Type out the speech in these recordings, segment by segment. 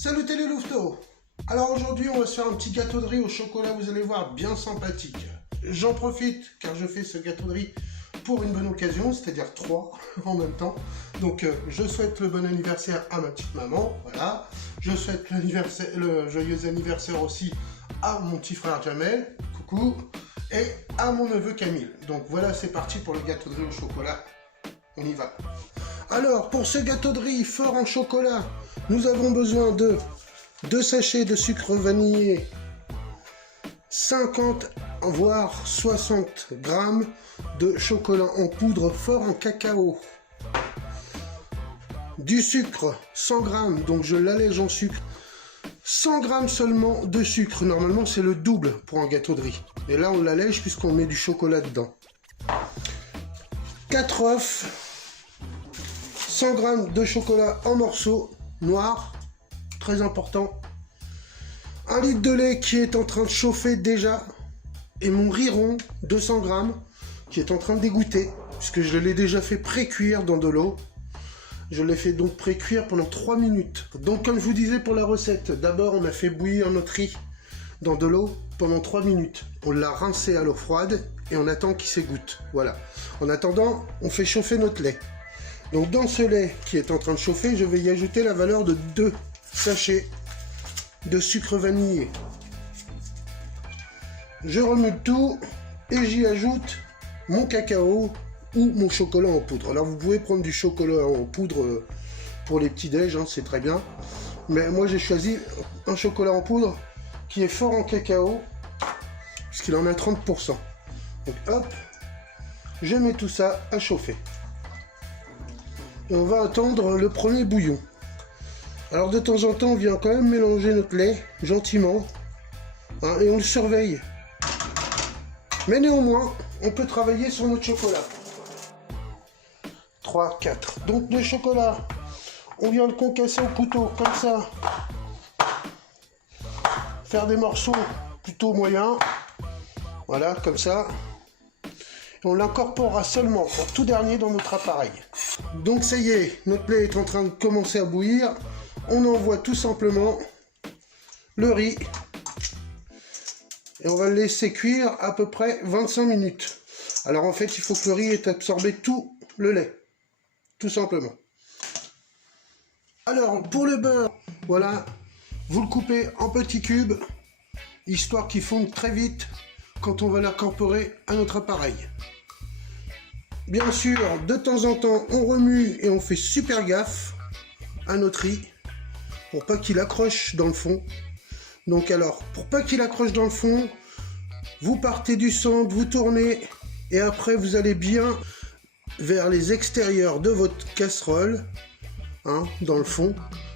Salut les louveteaux. Alors aujourd'hui on va se faire un petit gâteau de riz au chocolat, vous allez voir, bien sympathique. J'en profite car je fais ce gâteau de riz pour une bonne occasion, c'est-à-dire 3 en même temps. Donc je souhaite le bon anniversaire à ma petite maman, voilà. Je souhaite le joyeux anniversaire aussi à mon petit frère Jamel, coucou, et à mon neveu Camille. Donc voilà, c'est parti pour le gâteau de riz au chocolat, on y va. Alors pour ce gâteau de riz fort en chocolat, nous avons besoin de 2 sachets de sucre vanillé, 50 voire 60 grammes de chocolat en poudre fort en cacao, du sucre 100 grammes, donc je l'allège en sucre, 100 grammes seulement de sucre, normalement c'est le double pour un gâteau de riz, et là on l'allège puisqu'on met du chocolat dedans, 4 œufs, 100 grammes de chocolat en morceaux noir, très important, 1 litre de lait qui est en train de chauffer déjà, et mon riz rond, 200 grammes, qui est en train de dégoûter, puisque je l'ai déjà fait pré-cuire dans de l'eau. Je l'ai fait donc pré-cuire pendant 3 minutes. Donc comme je vous disais pour la recette, d'abord on a fait bouillir notre riz dans de l'eau pendant 3 minutes. On l'a rincé à l'eau froide et on attend qu'il s'égoutte. Voilà. En attendant, on fait chauffer notre lait. Donc dans ce lait qui est en train de chauffer, je vais y ajouter la valeur de 2 sachets de sucre vanillé. Je remue tout et j'y ajoute mon cacao ou mon chocolat en poudre. Alors vous pouvez prendre du chocolat en poudre pour les petits déj, hein, c'est très bien. Mais moi j'ai choisi un chocolat en poudre qui est fort en cacao, puisqu'il en a 30%. Donc hop, je mets tout ça à chauffer. Et on va attendre le premier bouillon. Alors de temps en temps, on vient quand même mélanger notre lait, gentiment, hein, et on le surveille. Mais néanmoins, on peut travailler sur notre chocolat. 3, 4. Donc le chocolat, on vient le concasser au couteau, comme ça. Faire des morceaux plutôt moyens. Voilà, comme ça. Et on l'incorporera seulement en tout dernier dans notre appareil. Donc ça y est, notre lait est en train de commencer à bouillir. On envoie tout simplement le riz. Et on va le laisser cuire à peu près 25 minutes. Alors en fait, il faut que le riz ait absorbé tout le lait. Tout simplement. Alors, pour le beurre, voilà, vous le coupez en petits cubes, histoire qu'il fonde très vite quand on va l'incorporer à notre appareil. Bien sûr, de temps en temps, on remue et on fait super gaffe à notre riz, pour pas qu'il accroche dans le fond. Donc alors, pour pas qu'il accroche dans le fond, vous partez du centre, vous tournez, et après vous allez bien vers les extérieurs de votre casserole, hein, dans le fond,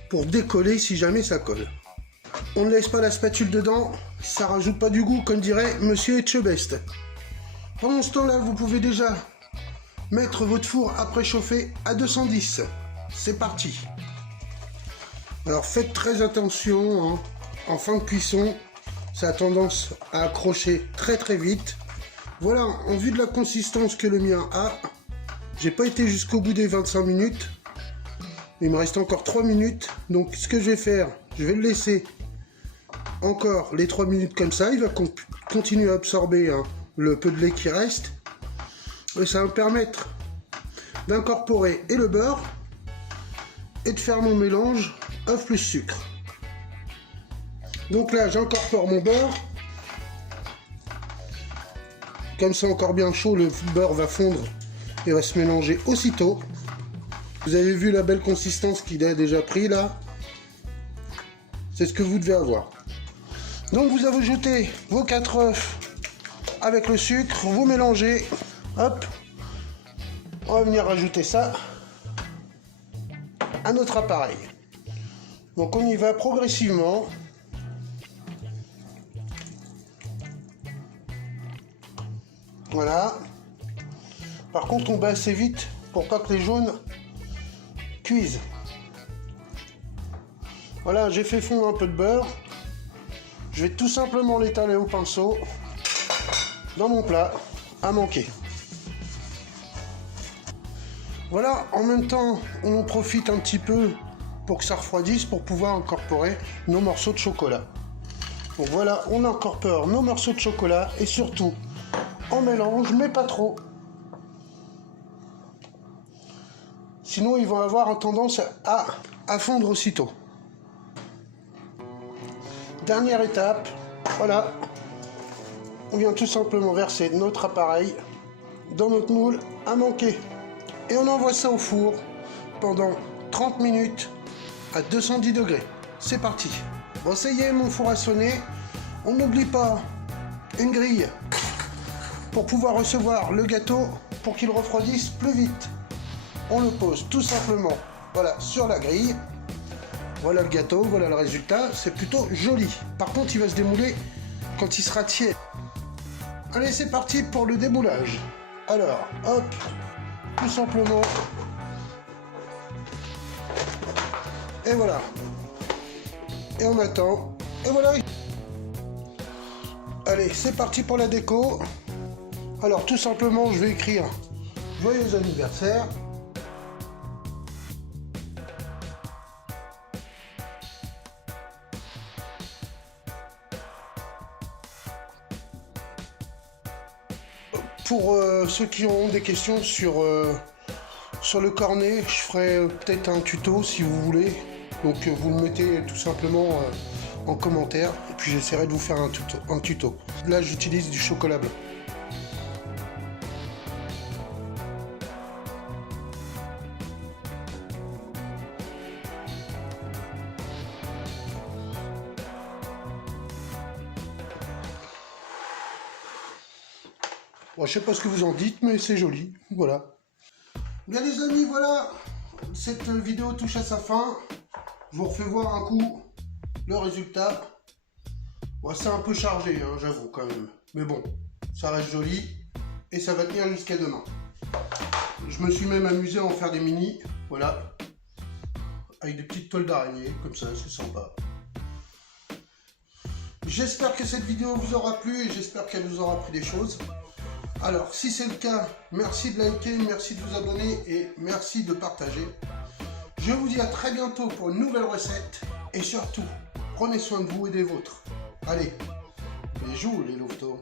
pour décoller si jamais ça colle. On ne laisse pas la spatule dedans, ça rajoute pas du goût, comme dirait Monsieur Etchebest. Pendant ce temps-là, vous pouvez déjà mettre votre four à préchauffer à 210. C'est parti. Alors faites très attention, hein. En fin de cuisson, ça a tendance à accrocher très très vite. Voilà, en vue de la consistance que le mien a, j'ai pas été jusqu'au bout des 25 minutes. Il me reste encore 3 minutes. Donc ce que je vais faire, je vais le laisser encore les 3 minutes comme ça. Il va continuer à absorber, hein, le peu de lait qui reste. Et ça va me permettre d'incorporer et le beurre et de faire mon mélange œuf plus sucre. Donc là, j'incorpore mon beurre. Comme c'est encore bien chaud, le beurre va fondre et va se mélanger aussitôt. Vous avez vu la belle consistance qu'il a déjà pris là. C'est ce que vous devez avoir. Donc vous avez jeté vos 4 œufs avec le sucre, vous mélangez. Hop. On va venir rajouter ça à notre appareil. Donc on y va progressivement. Voilà. Par contre, on bat assez vite pour pas que les jaunes cuisent. Voilà, j'ai fait fondre un peu de beurre. Je vais tout simplement l'étaler au pinceau dans mon plat à manquer. Voilà, en même temps, on en profite un petit peu pour que ça refroidisse, pour pouvoir incorporer nos morceaux de chocolat. Donc voilà, on incorpore nos morceaux de chocolat et surtout, on mélange, mais pas trop. Sinon, ils vont avoir tendance à fondre aussitôt. Dernière étape, voilà. On vient tout simplement verser notre appareil dans notre moule à manquer. Et on envoie ça au four pendant 30 minutes à 210 degrés. C'est parti. Bon, ça y est, mon four a sonné. On n'oublie pas une grille pour pouvoir recevoir le gâteau pour qu'il refroidisse plus vite. On le pose tout simplement, voilà, sur la grille. Voilà le gâteau, voilà le résultat. C'est plutôt joli. Par contre, il va se démouler quand il sera tiède. Allez, c'est parti pour le démoulage. Alors, hop, tout simplement. Et voilà. Et on attend. Et voilà. Allez, c'est parti pour la déco. Alors, tout simplement, je vais écrire joyeux anniversaire. Pour ceux qui ont des questions sur le cornet, je ferai peut-être un tuto si vous voulez. Donc vous le mettez tout simplement en commentaire et puis j'essaierai de vous faire un tuto. Là j'utilise du chocolat blanc. Bon, je sais pas ce que vous en dites, mais c'est joli, voilà. Bien les amis, voilà, cette vidéo touche à sa fin. Je vous refais voir un coup le résultat. Bon, c'est un peu chargé, hein, j'avoue quand même. Mais bon, ça reste joli et ça va tenir jusqu'à demain. Je me suis même amusé à en faire des mini, voilà. Avec des petites toiles d'araignée, comme ça, c'est sympa. J'espère que cette vidéo vous aura plu et j'espère qu'elle vous aura appris des choses. Alors, si c'est le cas, merci de liker, merci de vous abonner et merci de partager. Je vous dis à très bientôt pour une nouvelle recette et surtout, prenez soin de vous et des vôtres. Allez, les joues les louveteaux.